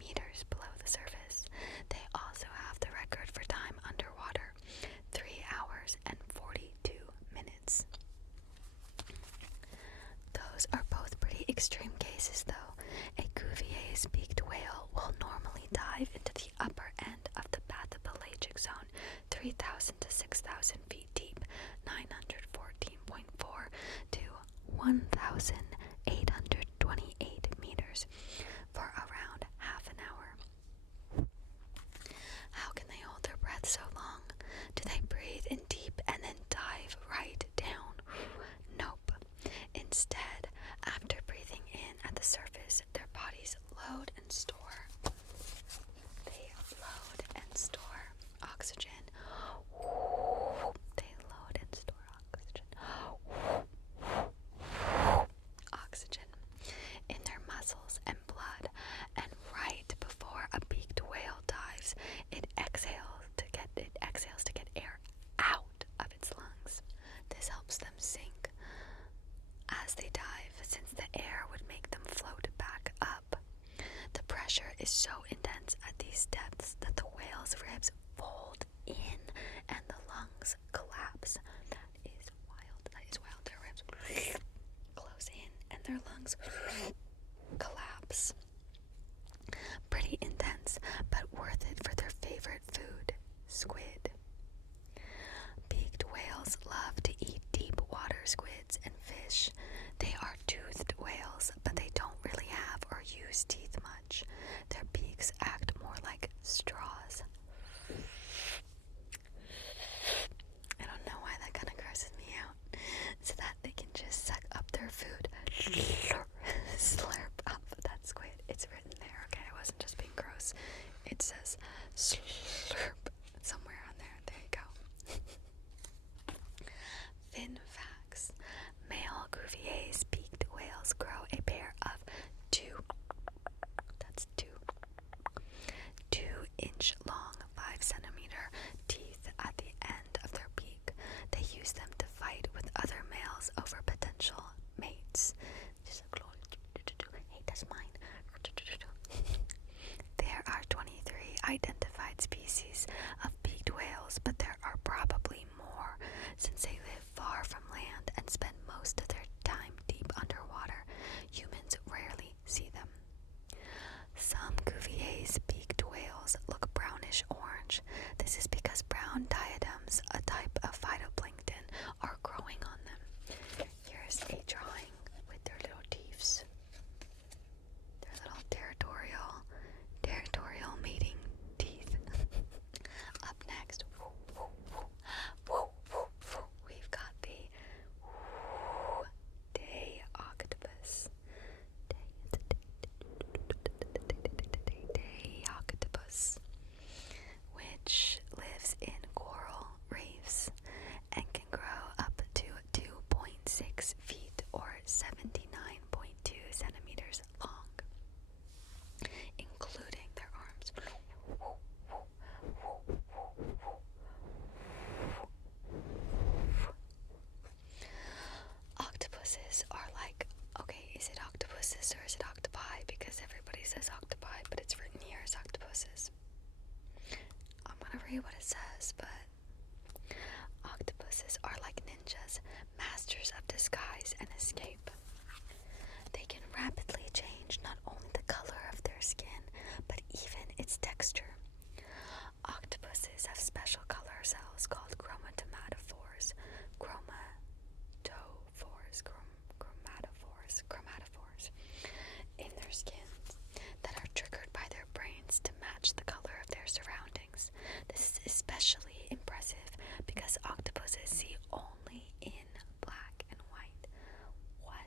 meters below the surface. They also have the record for time underwater, 3 hours and 42 minutes. Those are both pretty extreme cases though. A Cuvier's beaked whale will normally dive into the upper end of the bathypelagic zone, 3,000 to 6,000 feet deep, 914.4 to 1,828 meters, for around half an hour. How can they hold their breath so long? Do they breathe in deep and then dive right down? Nope. Instead, after breathing in at the surface, their bodies load and store. They load and store oxygen. They load and store oxygen in their muscles and blood, and right before a beaked whale dives, it exhales to get air out of its lungs. This helps them sink as they dive, since the air would make them float back up. The pressure is so intense at these depths that the whale's ribs fold in and the lungs collapse. That is wild. Their ribs close in and their lungs collapse. Pretty intense, but worth it for their favorite food, squid. Beaked whales love to eat deep water squids and fish. They are toothed whales, but they don't really have or use teeth much. Their beaks act more like straws. I don't know why that kind of grosses me out. So that they can just suck up their food. Slurp up that squid. It's written there, okay? I wasn't just being gross. It says slurp somewhere on there. There you go. Fun facts. Male Cuvier's beaked whales grow a pair of 2-inch long, 5-centimeter teeth at the end of their beak. They use them to fight with other males over potential mates. Hey, that's mine. There are 23 identified species of beaked whales, but there are probably more, since they live far from land and spend most of their time deep underwater. Humans rarely see them. Some Cuvier's beaked whales look brownish orange. This is because brown diadems, a type of phytoplankton, are growing on them. Here's a drawing with their little teeths. Their little territorial mating teeth. Up next, we've got the day octopus. Day octopus, which lives in coral reefs and can grow up to 2.6 feet or 79.2 centimeters long, including their arms. Octopuses are like, okay, is it octopuses or is it octopi? Because everybody says octopi, but it's written here as octopuses. I'm gonna read what it says, but octopuses are like ninjas, masters of disguise and escape. They can rapidly change not only the color of their skin, but even its texture. Octopuses have special color cells called chromatophores in their skins that are triggered by their brains to match the color of their surroundings. This is especially impressive because octopuses see only in black and white. What?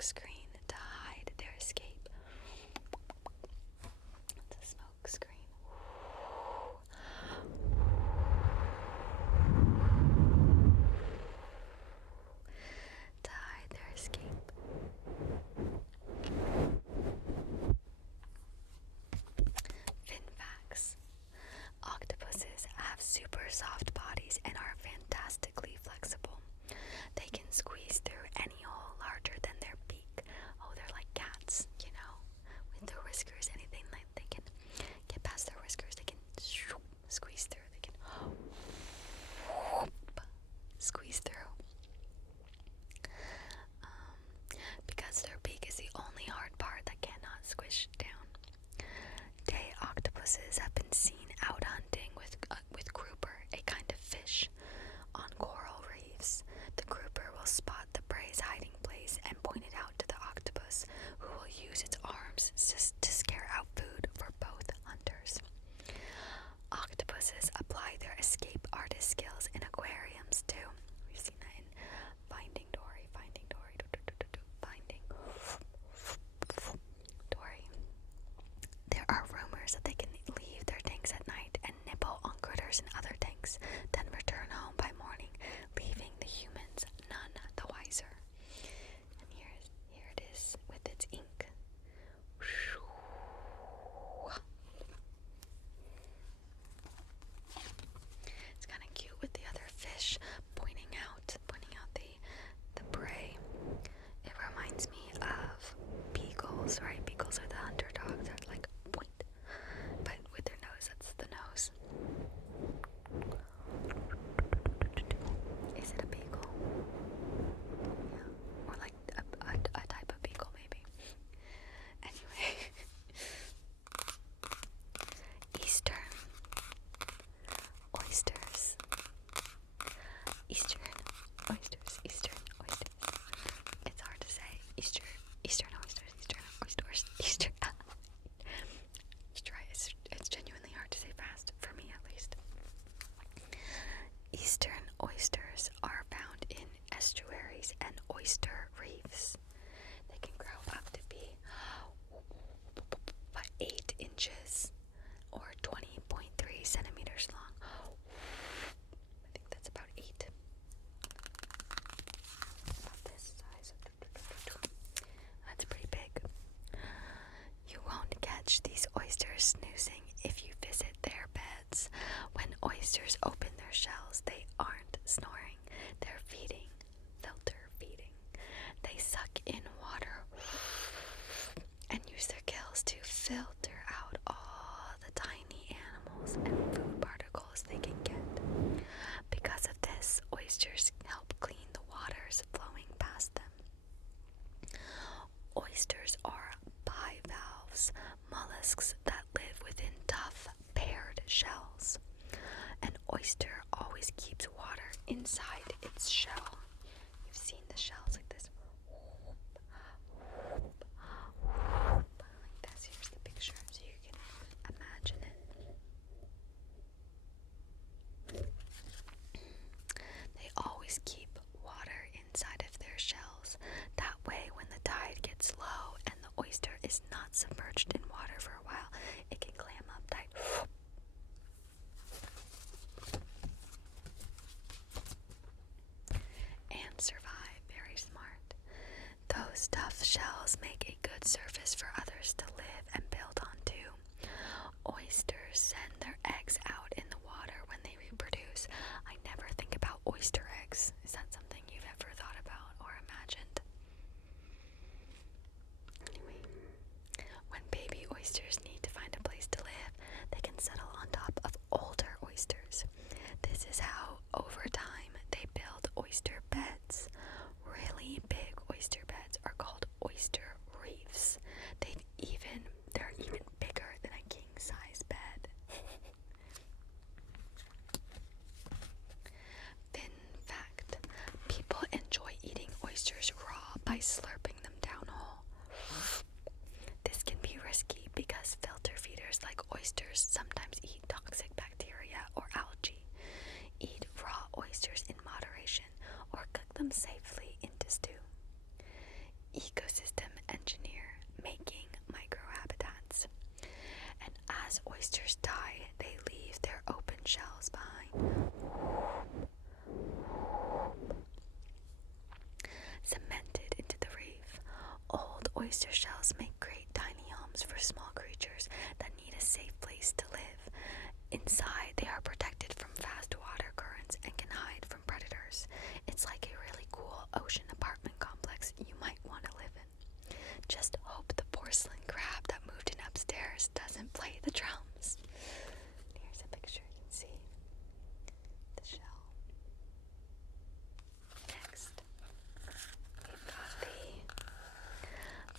smoke screen to hide their escape. It's a smoke screen. To hide their escape. Fin facts. Octopuses have super soft bodies and are fantastically flexible. They can squeeze through any hole larger than their beak. Oh, they're like cats, you know, with their whiskers. Anything like they can get past their whiskers, they can squeeze through. They can squeeze through. Because their beak is the only hard part that cannot squish down. Day octopuses have been seen out hunting with grouper, a kind of fish, on coral reefs. The grouper will spot the prey's hiding place and point it out to the octopus, who will use its arms to scare out food for both hunters. Octopuses apply their escape artist skills in aquariums too. We've seen that in Finding Dory, Finding Dory. There are rumors that they can leave their tanks at night and nibble on critters in other tanks, then return home by morning, leaving the humans none the wiser. And here it is with its ink. It's kind of cute with the other fish pointing out the prey. It reminds me of beagles, right? Beagles are the hunter dogs that like point, but with their nose, that's the nose. Is it a beagle? Yeah, or like a type of beagle maybe. Anyway, Eastern oysters. Eastern oysters. Eastern oysters. It's hard to say. Eastern oysters. Eastern oysters. Eastern. Try. It's genuinely hard to say fast, for me at least. Eastern oysters are found in estuaries and oyster reefs. They can grow up to be 8 inches or 20.3 centimeters long. I think that's about 8. About this size. That's pretty big. You won't catch these oysters snoozing if you visit their beds. When oysters open their shells, they aren't snoring. They're feeding. Filter feeding. They suck in water and use their gills to filter out all the tiny animals and food particles they can get. Because of this, oysters help clean the waters flowing past them. Oysters are bivalves, mollusks that live within tough, paired shells. An oyster always keeps water inside its shell. You've seen the shells like this. Like this. Here's the picture so you can imagine it. They always keep water inside of their shells. That way, when the tide gets low and the oyster is not submerged in water for a while, it can clam up tight and survive. Very smart. Those tough shells make a good surface for others to live and build onto. Oysters send their eggs out in the water when they reproduce. I never think about oyster eggs. Is that something you've ever thought about or imagined? Anyway, when baby oysters need to find a place to live, they can settle on top of older oysters. This is how, over time, they build oyster beds. Really big oyster beds are called oyster reefs. They're even bigger than a king-size bed. Fun fact: people enjoy eating oysters raw by slurping them down whole. This can be risky because filter feeders like oysters sometimes eat toxic bacteria or algae. Eat raw oysters in moderation or cook them safely into stew. Ecosystem As oysters die, they leave their open shells behind, cemented into the reef. Old oyster shells make great tiny homes for small creatures that need a safe place to live. Inside, they are protected from fast water currents and can hide from predators. It's like a really cool ocean apartment complex you might want to live in. Just hope the porcelain crab that moved in upstairs doesn't play the drums. Here's a picture you can see the shell. Next, we've got the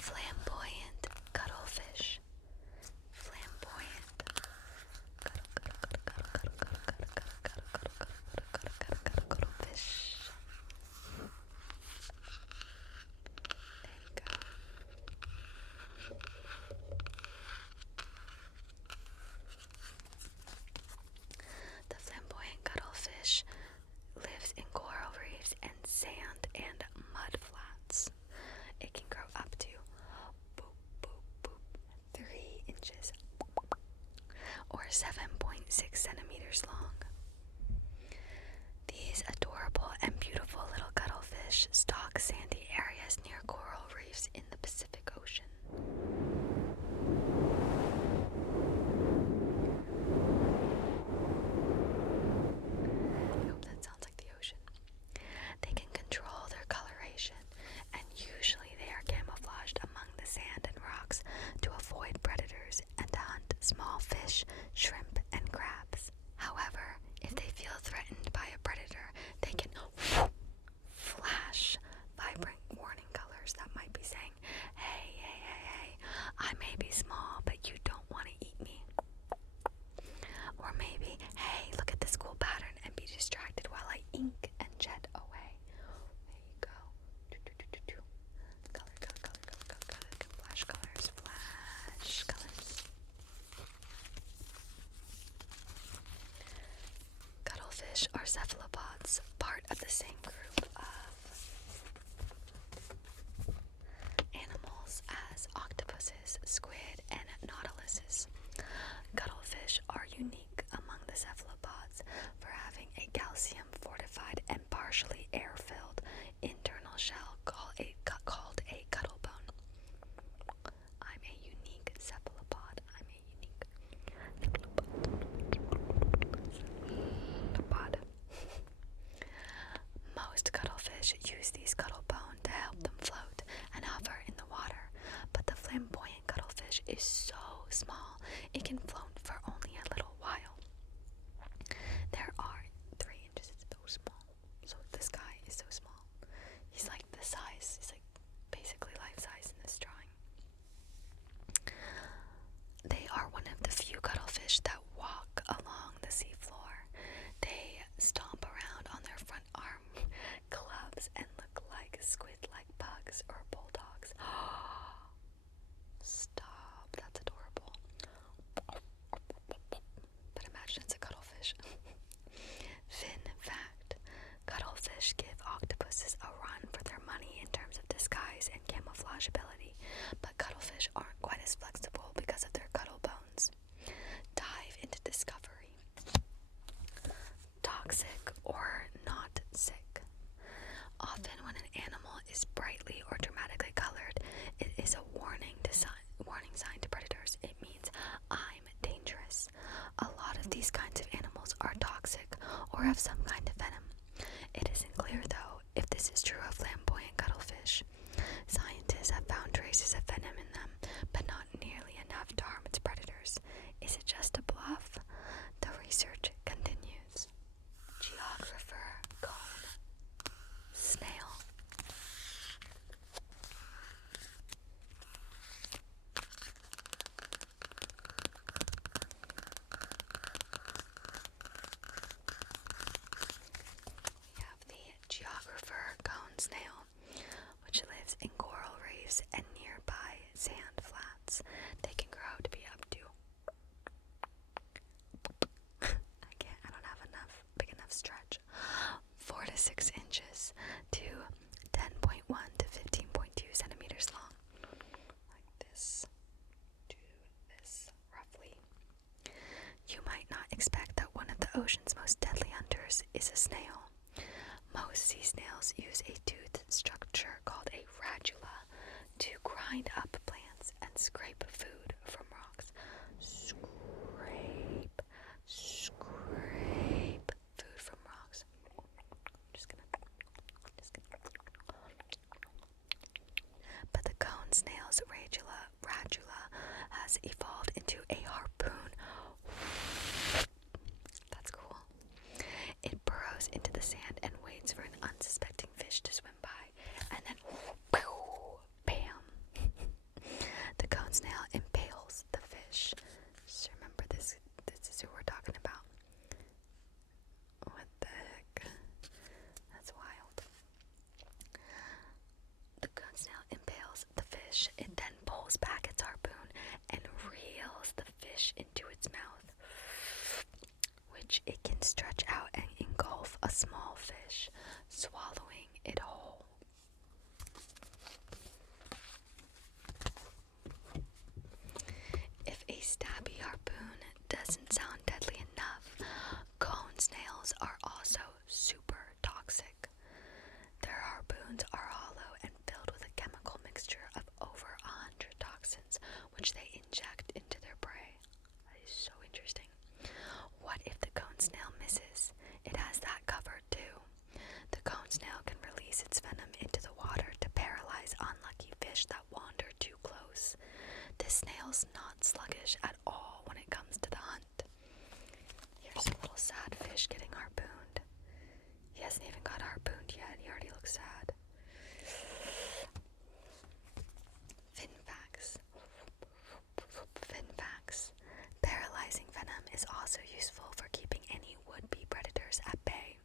flamboyant cuttlefish. Flamboyant cuttlefish. There you go. The flamboyant cuttlefish lives in coral reefs and sand and mud flats. It can grow up to 3 inches or 7.6 centimeters long. These adorable and beautiful little cuttlefish stalk sandy areas near coral reefs in the Pacific Ocean. I hope that sounds like the ocean. They can control their coloration, and usually they are camouflaged among the sand and rocks to avoid predators and to hunt small fish, shrimp, and crabs. However, if they feel threatened by a predator, they can flash vibrant warning colors that might be saying, "Hey, hey, hey, hey, I may be small, but you don't want to eat me." Or maybe, "Hey, look at this cool pattern," and be distracted while I ink and jet away. There you go. Color, color, color, color, color, color. Flash colors, flash colors. Cuttlefish are cephalopods, part of the same group of animals as octopuses, squid, and nautiluses. Cuttlefish are unique among the cephalopods for having a calcium-fortified and partially air-filled internal shell called a cuttlebone. I'm a unique cephalopod. I'm a unique cephalopod. Most cuttlefish use these cuttlebone to help them float and hover in the water, but the flamboyant cuttlefish is so small it can float for only a little while. There are 3 inches. It's so small. So this guy is so small. He's like the size. He's like basically life size in this drawing. They are one of the few cuttlefish that walk along the seafloor. They stomp around on their front arm clubs and look like squid-like bugs or bulldogs. Stop, that's adorable. But imagine it's a cuttlefish. Fun fact, cuttlefish give octopuses a run for their money in terms of disguise and camouflage ability, but cuttlefish aren't quite as flexible because of their cuttle bones. Dive into discovery. Toxic or not sick. Often when an animal is brightly or dramatically colored, it is a warning sign to predators. It means I'm dangerous. A lot of these kinds of animals are toxic or have some kind of venom. It isn't clear, though, if this is true of flamboyant cuttlefish. Scientists have found traces of venom in them, but not nearly enough to harm its predators. Is it just a bluff? The research continues. Geographer cone. Snail. We have the geographer cone snail, which lives in coral reefs and nearby sand flats. They can grow to be up to I don't have big enough stretch. the ocean's most deadly hunters is a snail. Most sea snails use a tooth structure called a radula to grind up plants and scrape food from rocks. Scrape food from rocks. Just gonna. But the cone snail's radula has evolved into a harpoon. That's cool. It burrows into the sand and waits for an unsuspecting fish to swim by, and then bam! The cone snail impales the fish. Just remember this is who we're talking about. What the heck? That's wild. The cone snail impales the fish. It then pulls back its harpoon and reels the fish into its mouth, which it can stretch out and engulf a small fish, swallowing it whole. If a stabby harpoon doesn't sound deadly enough, cone snails are also super toxic. Their harpoons are hollow and filled with a chemical mixture of over 100 toxins, which they inject into their prey. That is so interesting. What if the cone snail misses? It has that covered too. The cone snail can release its venom into the water to paralyze unlucky fish that wander too close. This snail's not sluggish at all when it comes to the hunt. Here's a little sad fish getting harpooned. He hasn't even got harpooned yet, he already looks sad. Fin facts. Paralyzing venom is also useful for keeping any would-be predators at bay.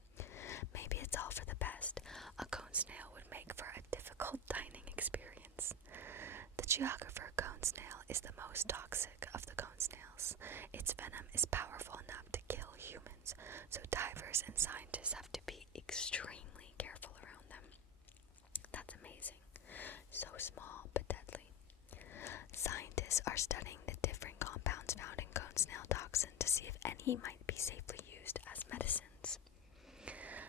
Maybe it's all for the best. A cone snail would make for a difficult dining experience. The Geographer cone snail is the most toxic of the cone snails. Its venom is powerful enough to kill humans, so divers and scientists have to be extremely careful around them. That's amazing. So small but deadly. Scientists are studying the different compounds found in cone snail toxin to see if any might be safely used as medicines.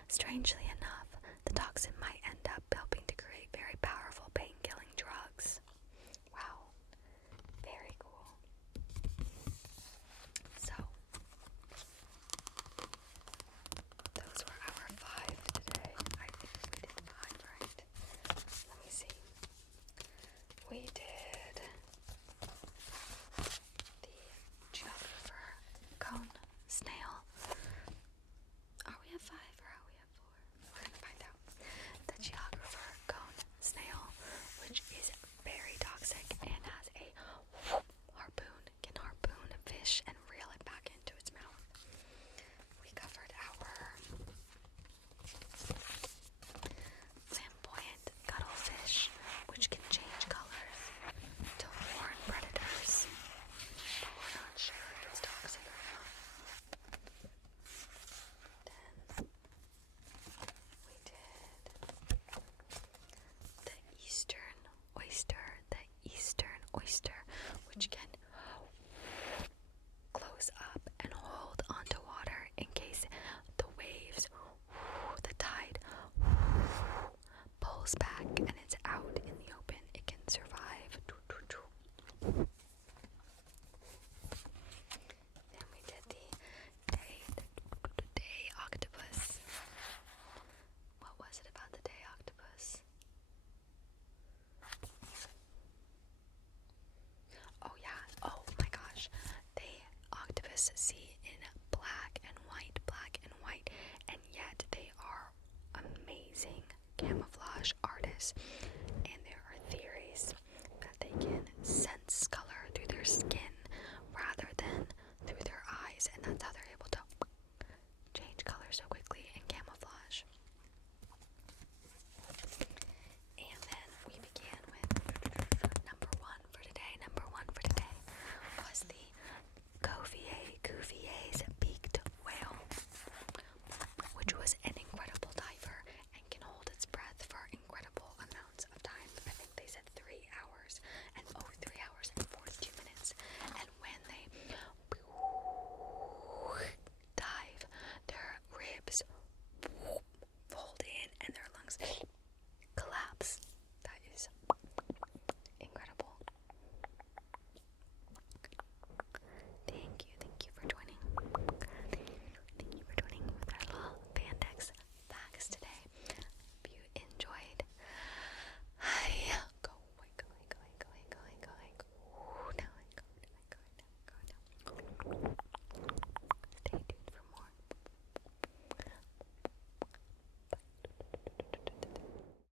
Strangely enough, the toxin might end up helping to create very powerful pain-killing drugs. Wow, very cool. So, those were our 5 today. I think we did 5, right? Let me see. We did the Geographer cone snail. Are we at 5 or are we at 4? We're gonna find out. The Geographer cone snail, which is very toxic and has a harpoon, can harpoon a fish and reel it back into its mouth. We covered our Flamboyent Cuttlefish, which can change colors to warn predators, but we're not sure if it's toxic or not. Then we did the Eastern oyster, which can close up and hold onto water in case the waves, the tide pulls back and it's out in the open. It can survive. Then we did the day octopus. What was it about the day octopus? Oh yeah, oh my gosh. The octopus see in black and white, and yet they are amazing camouflage artists.